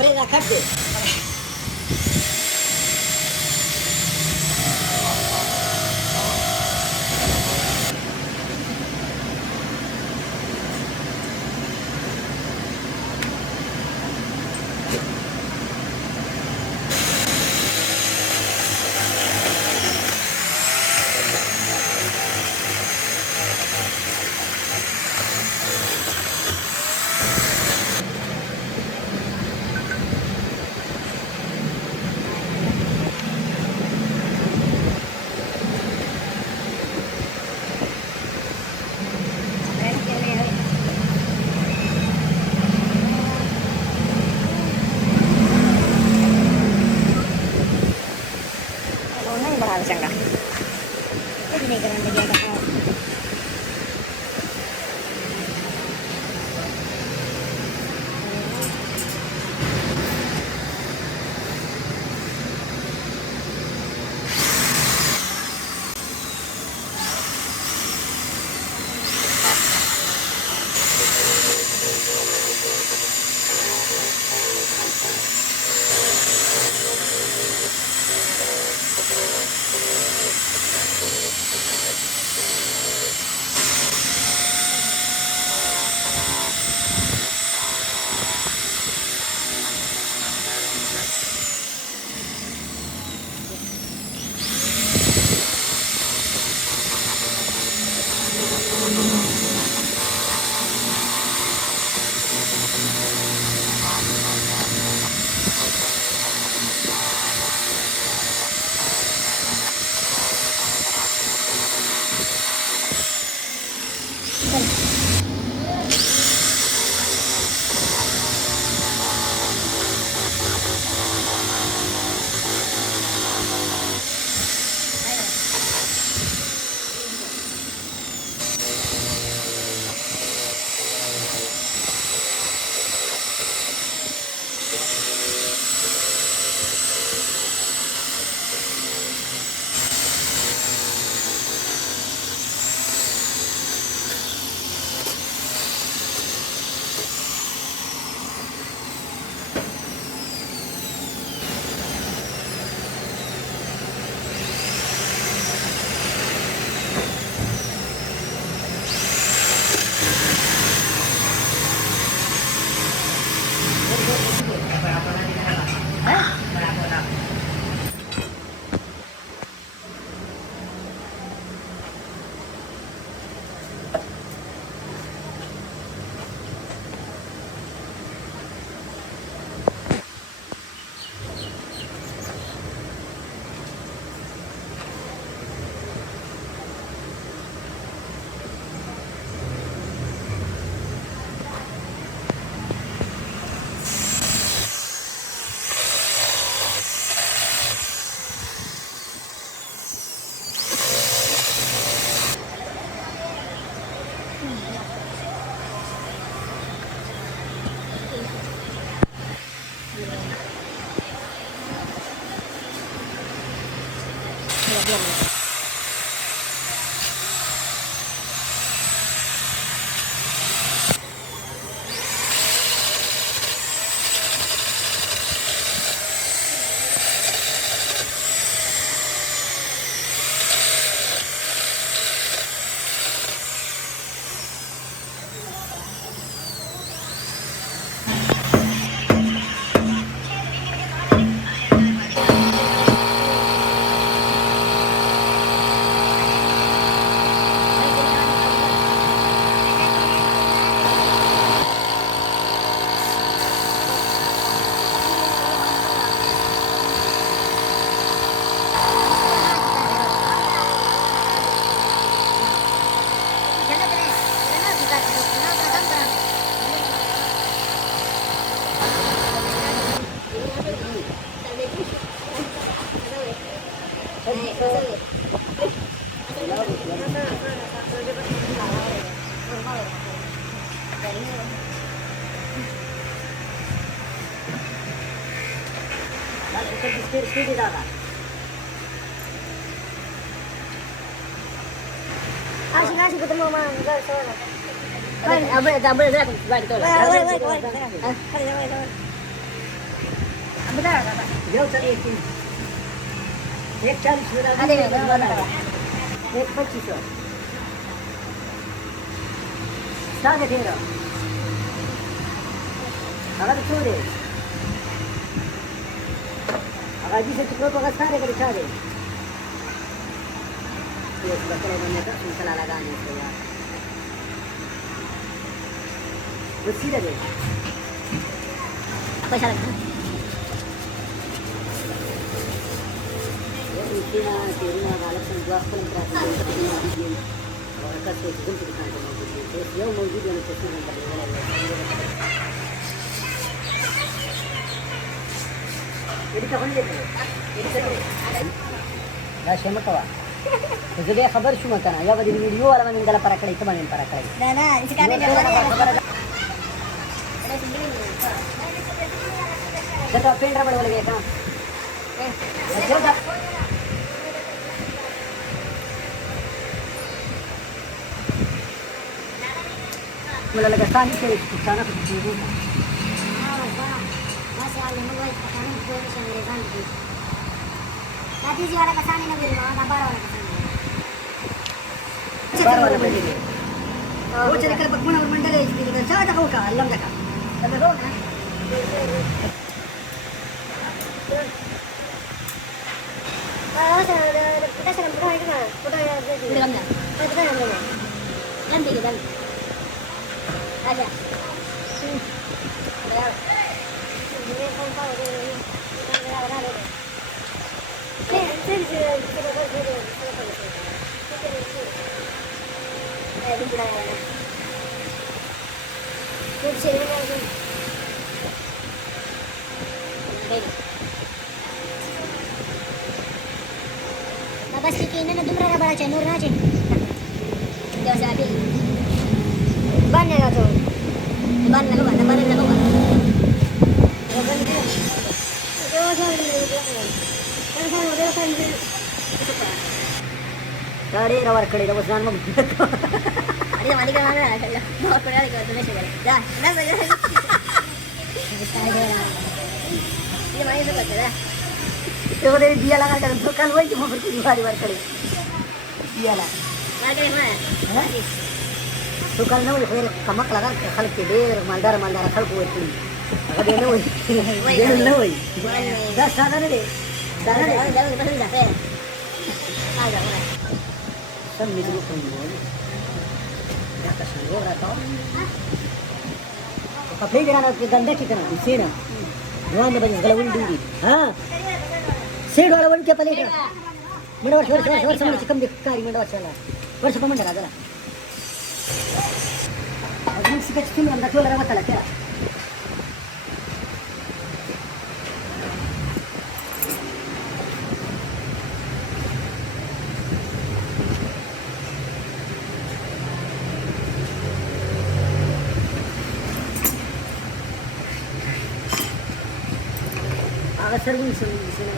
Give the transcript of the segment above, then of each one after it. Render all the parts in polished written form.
Presa a cabeça. Asyik ketemu mama enggak soalnya. Abang dah balik tu lah. Benar kata. Jauh tadi itu. Ek 40 sudah. Ada. Ek 25. साढ़े 13 अगर छोड़े अगर जिसे टुकड़ों को अगर सारे कर छा दे ये बकरे बनने का सुनसला लगाने से यार वो सीधे दे पैसा लगता ये इतना तेरी वाला संजोग पर प्राप्त और कसो तुम दिखा दो मुझे ये मौजूद है तो सुन ये क्या होने लगे لا شيء مكوا jadi خبر شو مكان يا بدي فيديو ولا من قال para kali teman para kali Nah, sekarang dia kita pendra bade boleh kan coba मला लगा स्थानिक से स्थाना कुछ चीज़ masih ada menguat katakan boleh sambil ganti. Tadi juga ada kesana nih bilang ada baru ada kesana. बार वाला बजे वो चले कर पकवान और मंडल है इसकी जगह चाटा का होगा अल्लाह का तब हो ना Kita sedang berdoa itu kan? Berdoa ya berdoa. dalam dah Berdoa ya berdoa. ganti ke dalam Ada. Ini kan tahu ini. Kita ada. Kita berdoa. Ini berdoa. Kursi ini lagi. Babas kikinin na dumra na ba siya? Nur na siya. Hindi sabi. Ban na to. Ban na ba? Ban na ba? Tadi rawar kali dah bosan mau. Ada mandi kan mana? Mau pergi ke sana sih. Dah, dah saja. Ini mana itu betul? Itu dari dia lah kan bukan woi cuma berdua di kali. Dia lah. Mana mana? Sukan na फिर कमक लगा खल के देर मालदार खल को होती अगर देने होई देने न होई दस सादा दे सादा दे जब बस जा पे आ जा बोला सब मिल को बोल या का संग हो रहा तो कपड़े गिराना के गंदा की तरह इसे ना रोंद बज गला उंडी हां सेड वाला वन के पले मंडा वर्ष समझ कम कारी मंडा वर्ष मंडा जरा अजून सिकच फिल्म अंदा ठेवला मसाला केला अगं सर्विंग दिसेल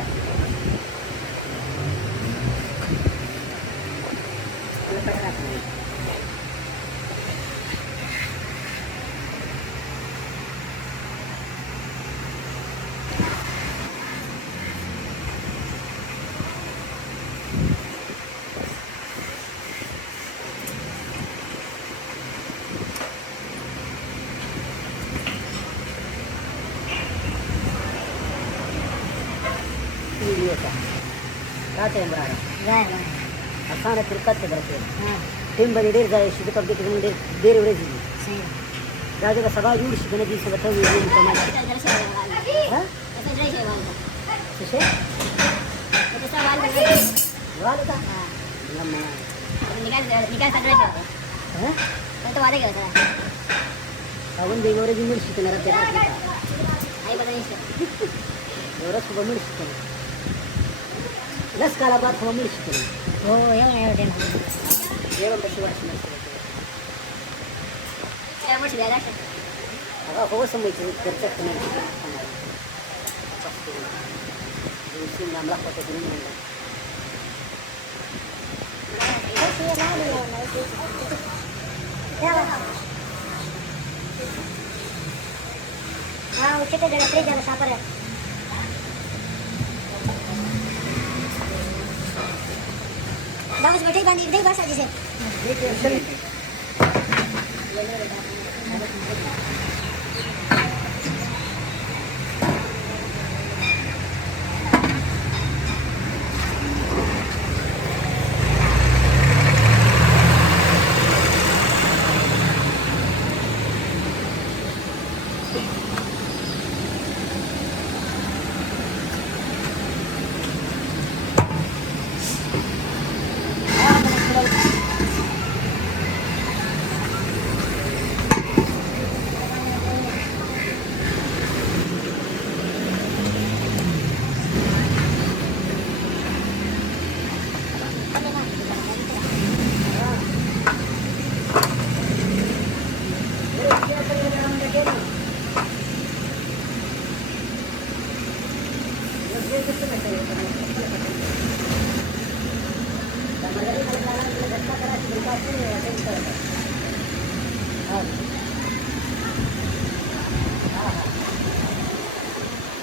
Kata yang berada. Right. Asana terkat berarti. Ah, Tim beri dir jaya situ kabdi kita dir dir udah jadi. sim. Raja ka sabah jur situ nanti sebab tahu ini sama. Kita jelas ya, Bang. Hah? Kita jelas ya, Bang. Sese? Kita sawal dengan. Wala ta? Ah, Lama. nikah tak jelas ya. Hah? Itu ada ke sana? Kawan dia orang jumur situ narat ya. Ayo बताइए sir. Orang suka mur situ. Las kala baat sama mur situ. Oh, yang ada. Dia orang bersuara sini. Saya mau sudah ada. Agak kau semua itu kerja kena. Mungkin nampak foto ini. Ah, usted de la estrella de Zapara. Vamos, बैठे बांधी इधर बस आज से.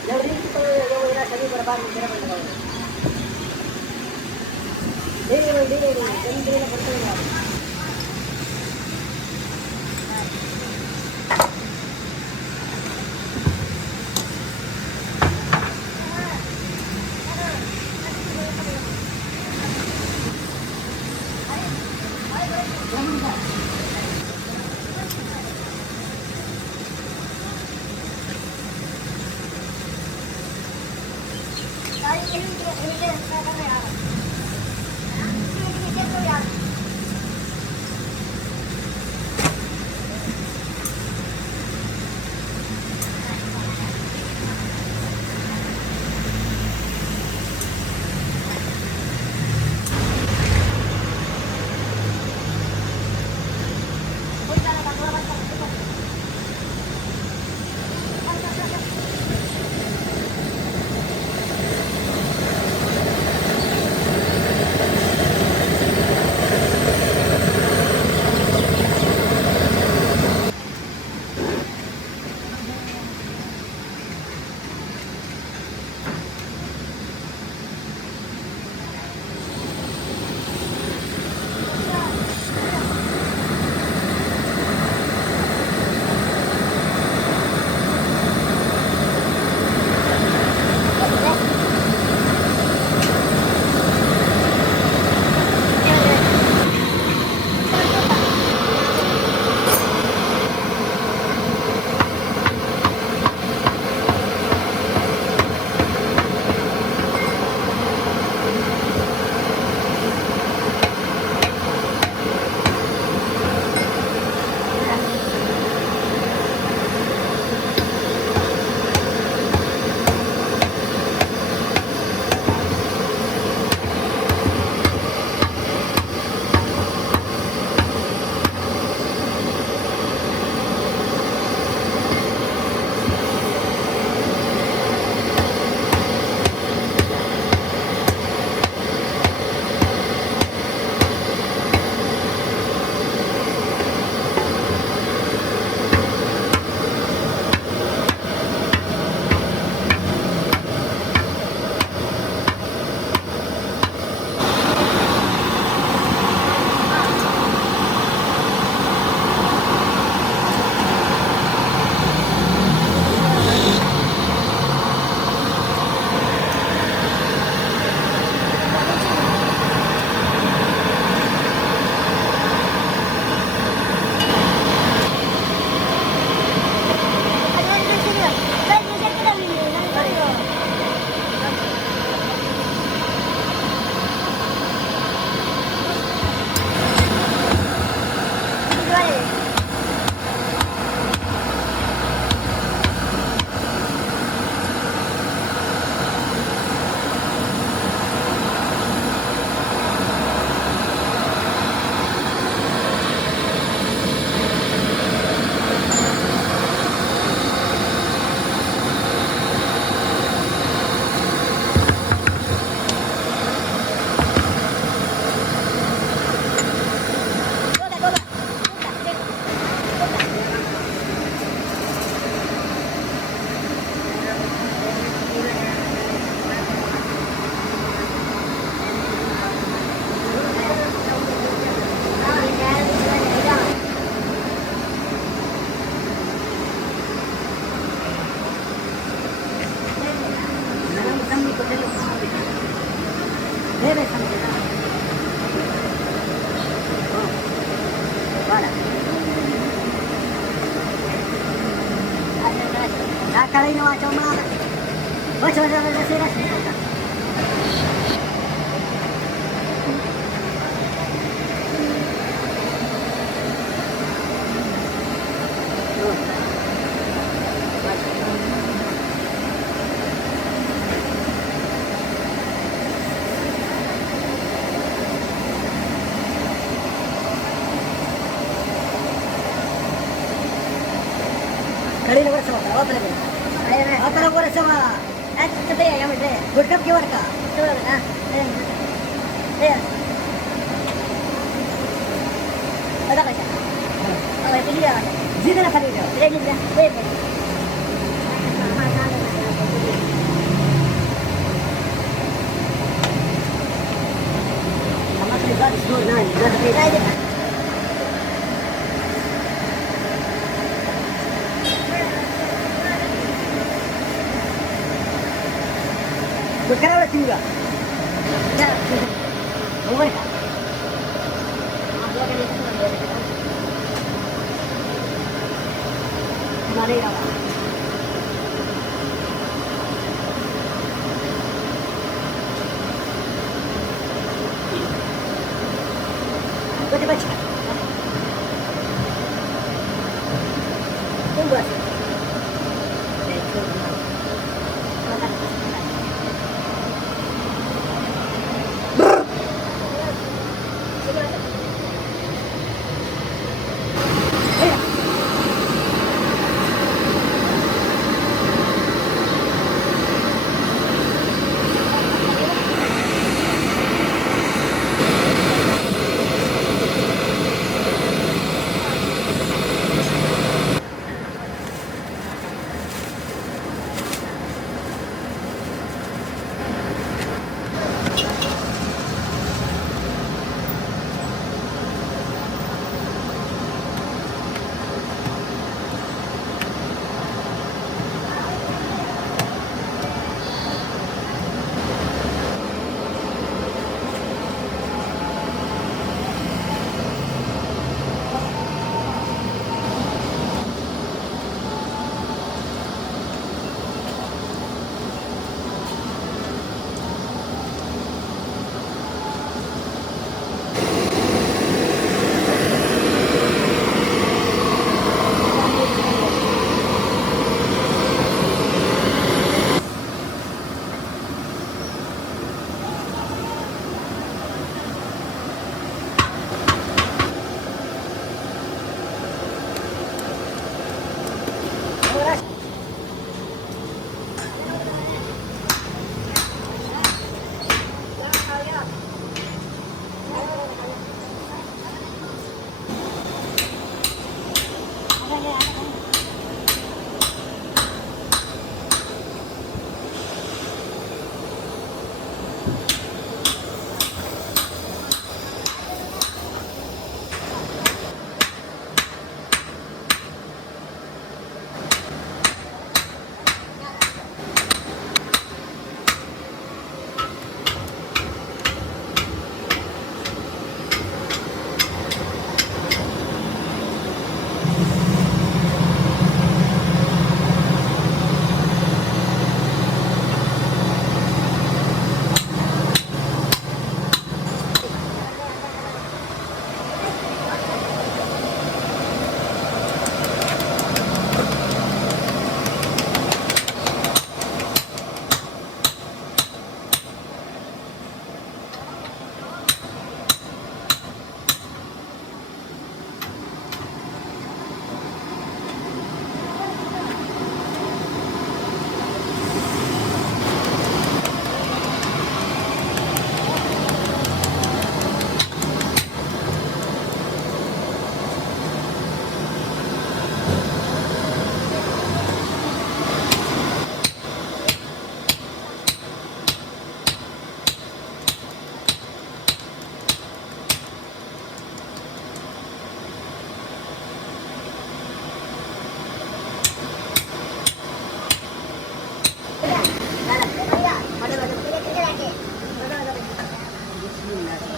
Jadi itu yang udah tadi berapa meter berapa? Ini berapa? debe santificar. Voilà. Kali ini macam mana? Macam mana sih rasanya? Kali ini bersama apa lagi? Apa lagi bersama? Kita ya yang mana? Good cup kiwar ka? Kiwar ka? Ada apa sih? Oh, itu dia. Jika nak kali dia, dia dia. Mama sudah sudah naik, sudah naik. Berkara juga. Ya, umur ka. Mari ya. Boleh baca. Tunggu.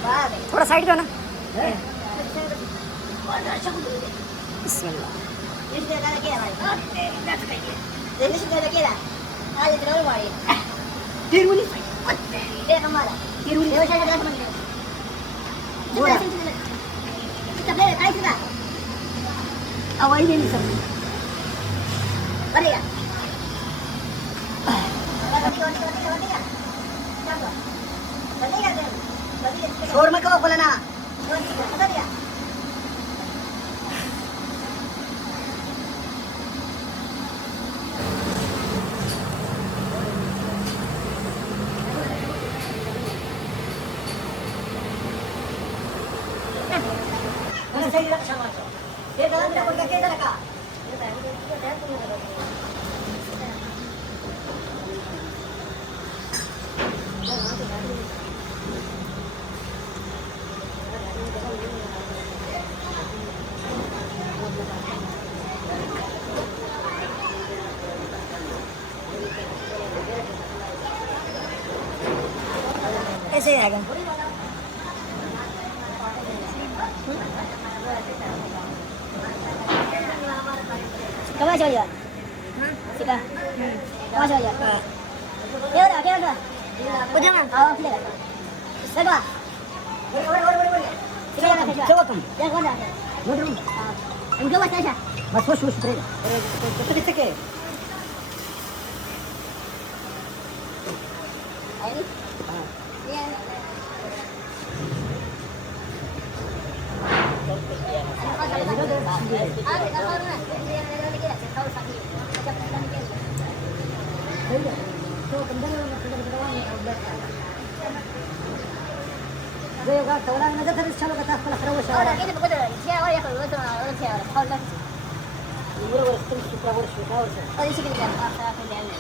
थोड़ा side दो ना बिस्मिल्लाह शोर मत करो बोला ना ऐसे ही आएगा कहाँ चल जा सीधा कहाँ चल जा क्या हो रहा क्या हो रहा उधर में आओ फिर सगा coba tuh ya kau dah dulu enggak mas aja mas bos bos beri itu kita ke ini ya زي قال ولا انا قدرت ان شاء الله تاخذ خروش ولا كده بقدر يا ولا ياخذ ولا ولا حول لا يقول ولا استمس شكرا ولا شكرا ولا هذا شيء كده اخر يعني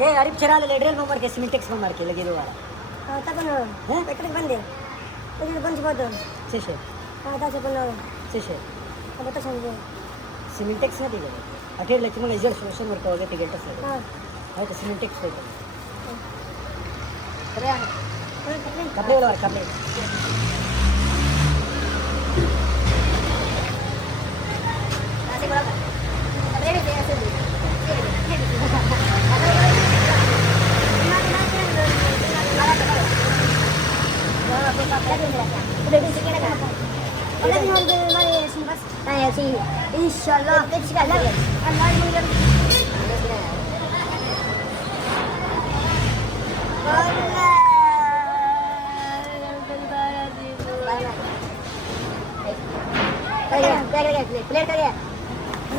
ايه عارف شرال الادريل ممر के सिमेंटेक्स ममर के लगे दोबारा हां तक ना है पेट्रोल बंद है पेट्रोल बंद बहुत शेषे हां ताचे पण शेषे अब तो समझो सिमेंटेक्स ना दिले अटेल लक्ष्य मला रिजल्ट सोल्यूशन वर का वगैरे गेट असेल हां है तो सिमेंटेक्स होते कपडे कपडे वाला कपडे ऐसे बराबर कपडे भी ऐसे Insyaallah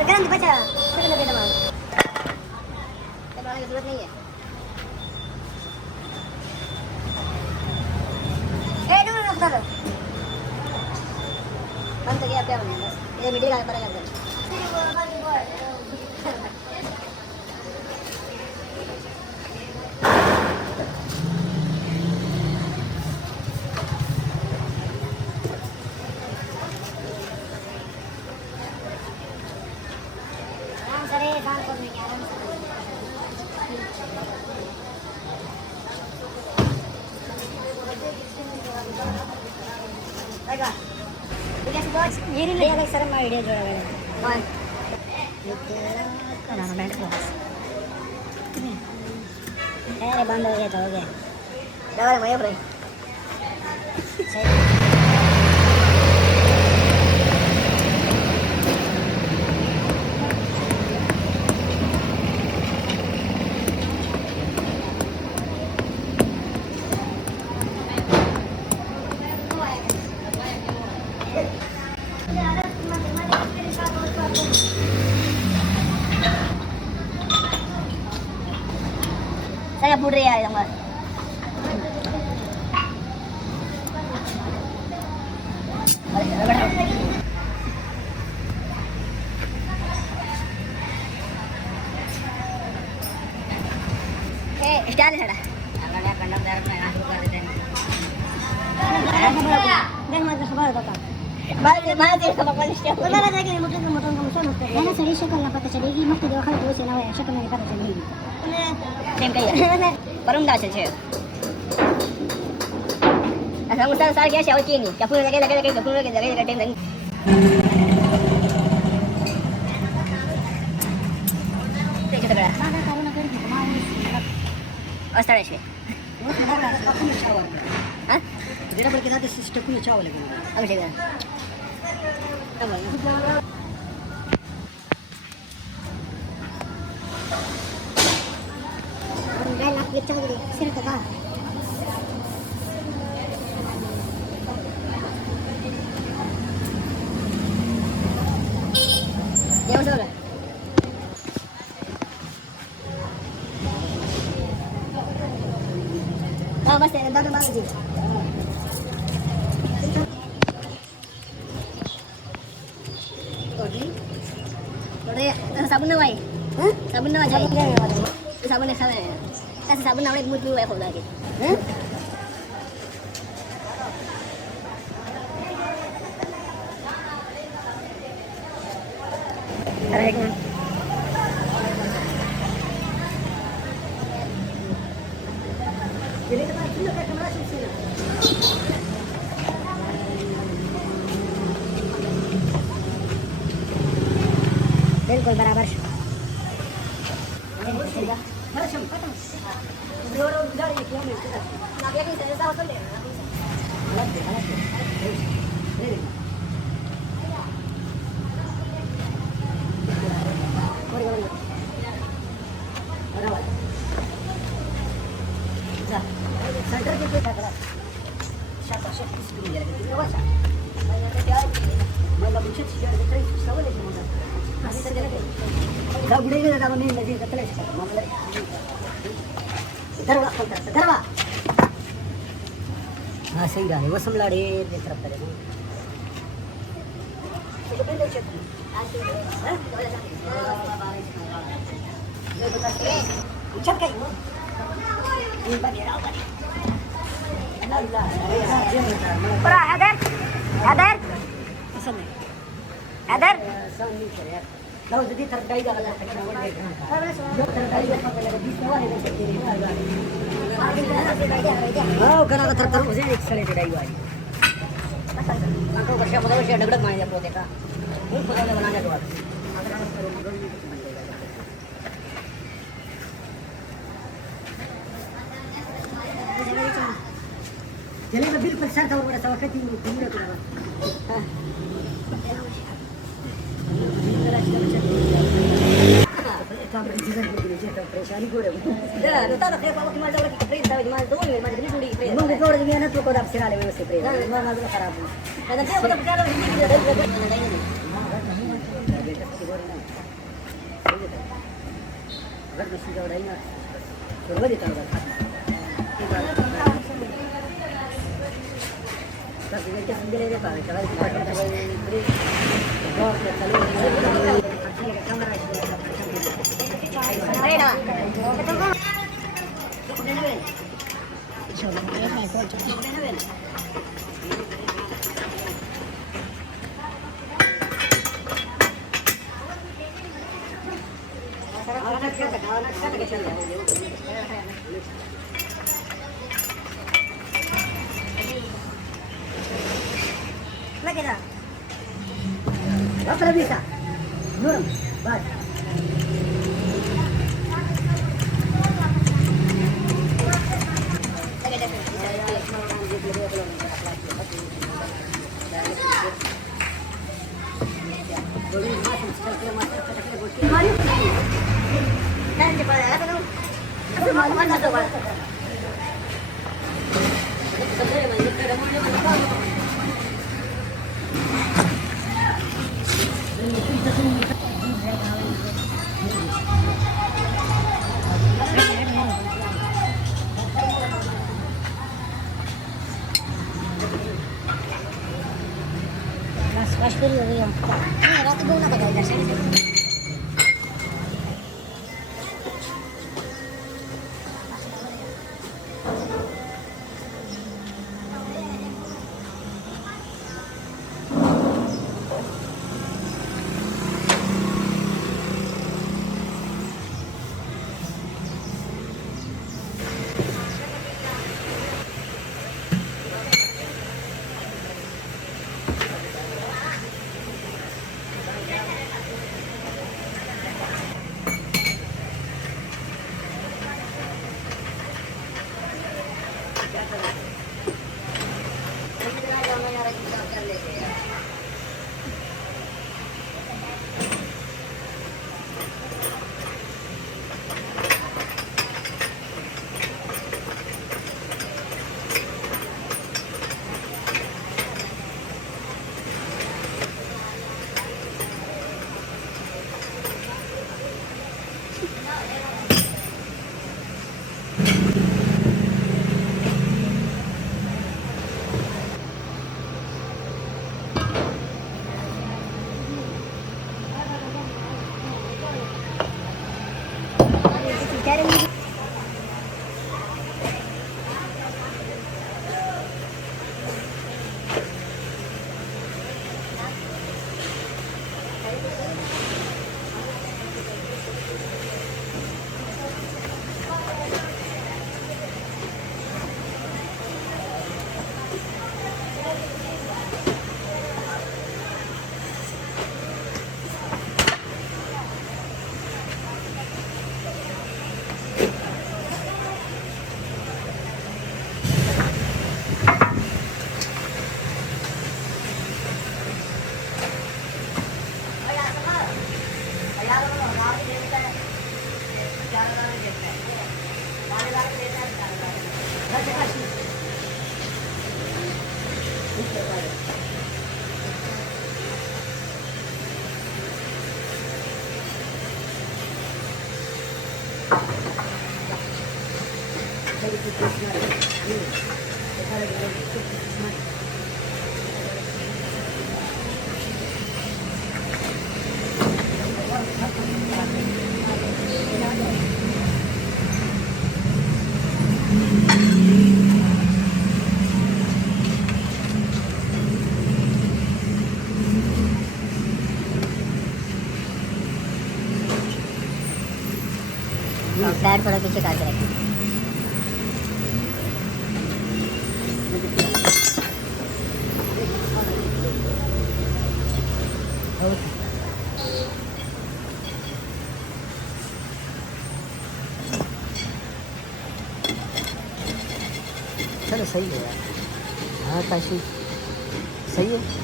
sekarang dibaca sekarang beda bang lagi surat nih ya dulu dokter bantu dia apa ini mas ini media kan pada kan ये नहीं लगा सर मैं वीडियो जोड़ा गया कौन ये तेरा नाम बैंड क्लास अरे बंद हो गया दवा मैं भाई saya putri ya yang mas style है Dan mo sa bawat ka. Bawat ka pa pala siya. Wala na lagi mo sa mo. Ana sa isya kan napata sa ligi makti do khali do se na ya siya kan napata sa ligi. Tem kaya. Parang da siya. Asa mo sa kaya siya okay ni. Kapun lagi kapun lagi tem. Take it back. Maka karon na kari mo. Ostara siya. Hah? जेटा पर किनारे system को अच्छा वाले बना Apa sih kan? Udah nak kita jadi sini tak? Ya udah. Ah, mas dah dah bangun sih. Sabun na wai. Hah? Sabun na wai. Sabun na sana. Kasi sabun na wai mood wai ko lagi. Hah? Tarik na. Jadi kita sudah kayak kemarin sih. बिल्कुल बराबर हाँ सही रहा है वो समलाड़े तरफ करेगा Adar Lalu jadi terkait dengan oh, karena tertaruh sih sekali tidak iwai. Angkau bersama tahu saya deg-deg main ya proteka. Ini pernah menanya doa. Jadi lebih besar kalau pada saat itu tidak kenapa. परेशानी को रे बता ना खैर बाबा की मार जाओ phrase था मार दो मार गली थोड़ी फ्रेज मुंह को रे ना तो को दाब सिरा ले वैसे फ्रेज मार मार खराब है मैं तो बता बता हिंदी की अगर मशीन का उड़ाई ना छोड़ देता होगा सब ये क्या समझ ले रे पावे चला फ्रेज और चलो camera Bueno, ¿qué tocó? ¿La queda? ¿Vamos a la vista? No, vale. Mas dulu ya. Ini rata bunga tak ada sini. Flat थोड़ा पीछे काट रहे चलो सही है यार हाँ काशी सही है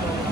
राम